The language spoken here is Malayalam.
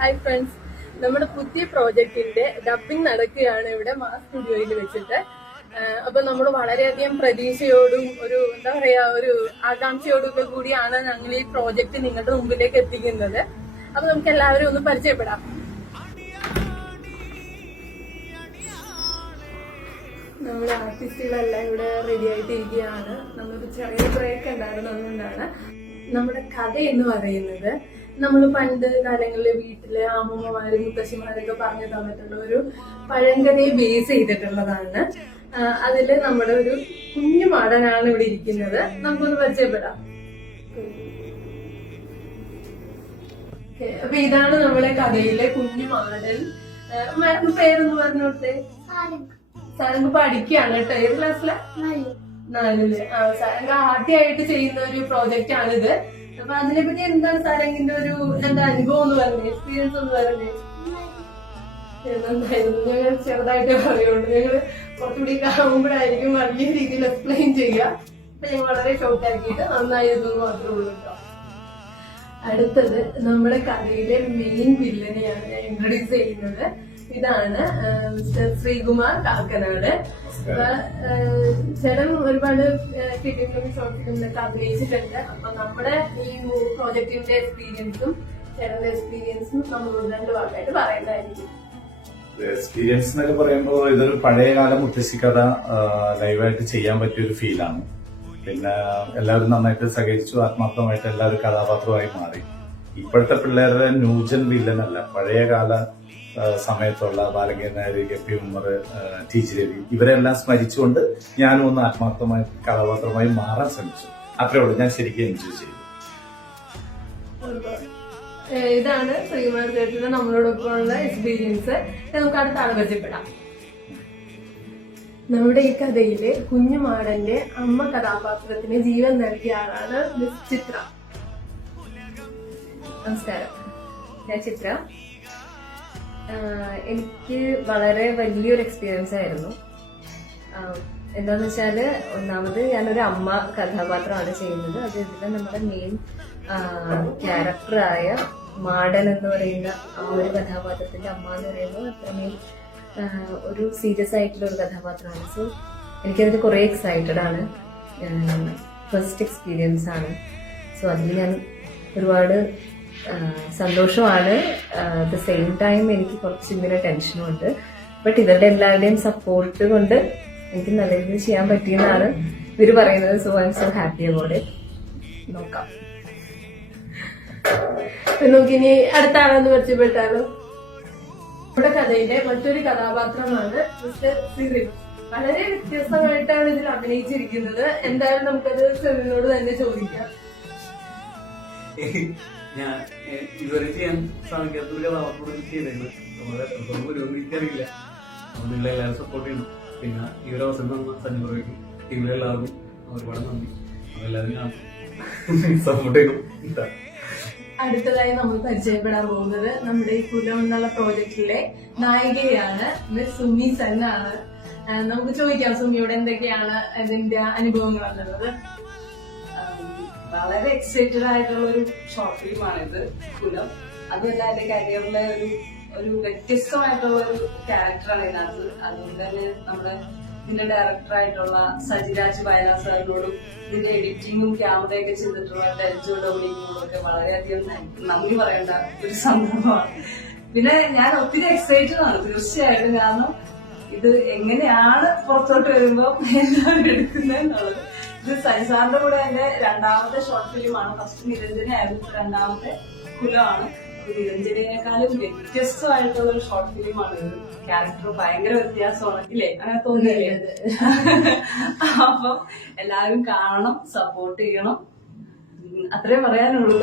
ഹായ് ഫ്രണ്ട്സ്, നമ്മുടെ പുതിയ പ്രോജക്റ്റിന്റെ ഡബിംഗ് നടക്കുകയാണ് ഇവിടെ മാസ് സ്റ്റുഡിയോയിൽ വെച്ചിട്ട്. അപ്പൊ നമ്മൾ വളരെയധികം പ്രതീക്ഷയോടും ഒരു എന്താ പറയാ ഒരു ആകാംക്ഷയോടൊക്കെ കൂടിയാണ് ഞങ്ങൾ ഈ പ്രോജക്റ്റ് നിങ്ങളുടെ മുമ്പിലേക്ക് എത്തിക്കുന്നത്. അപ്പൊ നമുക്ക് എല്ലാവരും ഒന്ന് പരിചയപ്പെടാം. നമ്മുടെ ആർട്ടിസ്റ്റുകളെല്ലാം ഇവിടെ റെഡി ആയിട്ടിരിക്കുകയാണ്. നമുക്ക് ചെറിയ ബ്രേക്ക് ഉണ്ടായിരുന്നു, അതുകൊണ്ടാണ്. നമ്മുടെ കഥ എന്ന് പറയുന്നത് നമ്മൾ പണ്ട് കാലങ്ങളിൽ വീട്ടിലെ അമ്മൂമ്മമാരും മുത്തശ്ശിമാരൊക്കെ പറഞ്ഞു തന്നിട്ടുള്ള ഒരു പഴങ്കഥയെ ബേസ് ചെയ്തിട്ടുള്ളതാണ്. അതില് നമ്മുടെ ഒരു കുഞ്ഞു മാടനാണ് ഇവിടെ ഇരിക്കുന്നത്. നമുക്കൊന്ന് പരിചയപ്പെടാം. അപ്പൊ ഇതാണ് നമ്മുടെ കഥയിലെ കുഞ്ഞു മാടൻ. പേരൊന്ന് പറഞ്ഞോട്ടെ. സാരംഗ് പഠിക്കുകയാണ് കേട്ടോ. ഏത് ക്ലാസ്സിലെ? 4ല്. സാരംഗ് ആദ്യമായിട്ട് ചെയ്യുന്ന ഒരു പ്രോജക്റ്റ് ആണിത്. അപ്പൊ അതിനെപ്പറ്റി എന്താണ് സാരംഗിന്റെ ഒരു അനുഭവം എന്ന് പറഞ്ഞേ, എക്സ്പീരിയൻസ് എന്ന് പറഞ്ഞേ? എന്തായിരുന്നു? ഞങ്ങൾ ചെറുതായിട്ടേ പറയുള്ളൂ. ഞങ്ങള് കുറച്ചുകൂടി കാണുമ്പോഴായിരിക്കും വലിയ രീതിയിൽ എക്സ്പ്ലെയിൻ ചെയ്യുക. അപ്പൊ ഞങ്ങൾ വളരെ ഷോർട്ട് ആക്കിയിട്ട് നന്നായിരുന്നു മാത്രമേ ഉള്ളൂ കേട്ടോ. അടുത്തത് നമ്മുടെ കഥയിലെ മെയിൻ വില്ലനെയാണ് ഞാൻ ഇൻട്രൊഡ്യൂസ് ചെയ്യുന്നത്. ഇതാണ് മിസ്റ്റർ ശ്രീകുമാർ കാക്കനാട്. ചേട്ടൻ ഒരുപാട് ഫിലിമിലും ഷോർട്ട് ഫിലിമിലൊക്കെ അഭിനയിച്ചിട്ടുണ്ട്. അപ്പൊ നമ്മുടെ ഈ പ്രോജക്റ്റിന്റെ എക്സ്പീരിയൻസും ചേട്ടന്റെ എക്സ്പീരിയൻസും നമ്മൾ 2 വാക്കായിട്ട് പറയുന്നതായിരിക്കും. എക്സ്പീരിയൻസ് എന്നൊക്കെ പറയുമ്പോൾ ഇതൊരു പഴയകാല മുത്തശ്ശിക്കഥ ലൈവായിട്ട് ചെയ്യാൻ പറ്റിയൊരു ഫീലാണ്. പിന്നെ എല്ലാവരും നന്നായിട്ട് സഹകരിച്ചു. ആത്മാർത്ഥമായിട്ട് എല്ലാവരും കഥാപാത്രമായി മാറി. ഇപ്പോഴത്തെ പിള്ളേരുടെ ന്യൂജൻ വില്ലനല്ല, പഴയകാല സമയത്തുള്ള ബാലകൻ നായർ, കെ.പി. ഉമ്മർ, ടി.ജി. രവി ഇവരെല്ലാം സ്മരിച്ചുകൊണ്ട് ഞാനും ഒന്ന് ആത്മാർത്ഥമായി കഥാപാത്രമായി മാറാൻ ശ്രമിച്ചു. അത്രേ ഉള്ളൂ. ഞാൻ ശരിക്കും എൻജോയ് ചെയ്തു. ഇതാണ് ശ്രീകുമാർ ചേട്ടന്റെ നമ്മളോടൊപ്പമുള്ള എക്സ്പീരിയൻസ്. നമുക്ക് അടുത്ത ആളെ പരിചയപ്പെടാം. നമ്മുടെ ഈ കഥയിലെ കുഞ്ഞുമാടന്റെ അമ്മ കഥാപാത്രത്തിന് ജീവൻ നൽകിയ ആളാണ് മിസ് ചിത്ര. നമസ്കാരം, ഞാൻ ചിത്ര. എനിക്ക് വളരെ വലിയൊരു എക്സ്പീരിയൻസ് ആയിരുന്നു. എന്താന്ന് വെച്ചാല്, ഒന്നാമത് ഞാനൊരു അമ്മ കഥാപാത്രമാണ് ചെയ്യുന്നത്. അത് ഇതിലെ നമ്മുടെ മെയിൻ ക്യാരക്ടറായ മാടൻ എന്ന് പറയുന്ന ആ ഒരു കഥാപാത്രത്തിന്റെ അമ്മ എന്ന് പറയുന്നത് അത്രമേൽ ഒരു സീരിയസ് ആയിട്ടുള്ള ഒരു കഥാപാത്രമാണ്. സോ എനിക്കതിൽ കുറെ എക്സൈറ്റഡ് ആണ്. ഫസ്റ്റ് എക്സ്പീരിയൻസ് ആണ്. സോ അതിൽ ഞാൻ ഒരുപാട് സന്തോഷമാണ്. അറ്റ് ദ സെയിം ടൈം എനിക്ക് കുറച്ച് ഇങ്ങനെ ടെൻഷനും ഉണ്ട്. ബട്ട് ഇവരുടെ എല്ലാവരുടെയും സപ്പോർട്ട് കൊണ്ട് എനിക്ക് നല്ല രീതിയിൽ ചെയ്യാൻ പറ്റിയെന്നാണ് ഇവര് പറയുന്നത്. So I M so happy about it. നോക്കാം. നമുക്കിനി അടുത്ത ആളെന്ന് പരിചയപ്പെട്ടാലോ. നമ്മുടെ കഥയിലെ മറ്റൊരു കഥാപാത്രമാണ് മിസ്റ്റർ സിറിൻ. വളരെ വ്യത്യസ്തമായിട്ടാണ് ഇതിൽ അഭിനയിച്ചിരിക്കുന്നത്. എന്തായാലും നമുക്കത് സിറിനോട് തന്നെ ചോദിക്കാം. ഞാൻ ഇതുവരെ ചെയ്യാൻ ശ്രമിക്കാത്തൊരു കഥാപാത്രം ചെയ്തേക്കുന്നത് നമ്മളെ എത്രത്തോളം പുരോഗതി എനിക്കറിയില്ല. അപ്പോൾ നിങ്ങളെല്ലാവരും സപ്പോർട്ട് ചെയ്യണം. പിന്നെ ഈ ഒരു അവസരം തന്ന സഞ്ജുറയ്ക്കും ടീമിലെല്ലാവർക്കും ഒരുപാട് നന്ദി. എല്ലാവരും സപ്പോർട്ട് ചെയ്യണം. അടുത്തതായി നമ്മൾ പരിചയപ്പെടാൻ പോകുന്നത് നമ്മുടെ ഈ കുലം എന്നുള്ള പ്രോജക്റ്റിലെ നായികയാണ് മിസ് സുമി സെന്നാണ്. നമുക്ക് ചോദിക്കാം സുമിയോട് എന്തൊക്കെയാണ് അതിന്റെ അനുഭവങ്ങൾ എന്നുള്ളത്. വളരെ എക്സൈറ്റഡ് ആയിട്ടുള്ള ഒരു ഷോർട്ട് ഫിലിമാണിത്, കുലം. അതുമല്ല എന്റെ കരിയറിലെ ഒരു വ്യത്യസ്തമായിട്ടുള്ള ഒരു ക്യാരക്ടറാണ് ഇതിനകത്ത്. അതുകൊണ്ട് തന്നെ നമ്മുടെ ഇതിന്റെ ഡയറക്ടറായിട്ടുള്ള സജിരാജ് വയലാ സാറിനോടും ഇതിന്റെ എഡിറ്റിങ്ങും ക്യാമറയൊക്കെ ചെയ്തിട്ടുള്ള ഡെൽജോ ഡൊമിനിക്കിനോടും ഒക്കെ വളരെയധികം നന്ദി പറയേണ്ട ഒരു സന്ദർഭമാണ്. പിന്നെ ഞാൻ ഒത്തിരി എക്സൈറ്റഡ് ആണ് തീർച്ചയായിട്ടും. കാരണം ഇത് എങ്ങനെയാണ് പുറത്തോട്ട് വരുമ്പോൾ എല്ലാവരും എടുക്കുന്നതെന്നുള്ളത്. ഇത് സജിസാറിന്റെ കൂടെ എന്റെ 2ാമത്തെ ഷോർട്ട് ഫിലിമാണ്. ഫസ്റ്റ് നിരഞ്ജനായിരുന്നു, 2ാമത്തെ കുലമാണ്. നിരഞ്ജനേക്കാളും വ്യത്യസ്തമായിട്ടുള്ള ഒരു ഷോർട്ട് ഫിലിമാണ് ഇത്. ക്യാരക്ടർ ഭയങ്കര വ്യത്യാസമാണ്, ഇല്ലേ? അങ്ങനെ തോന്നിയില്ലേ? അപ്പം എല്ലാവരും കാണണം, സപ്പോർട്ട് ചെയ്യണം. അത്രേ പറയാനുള്ളൂ.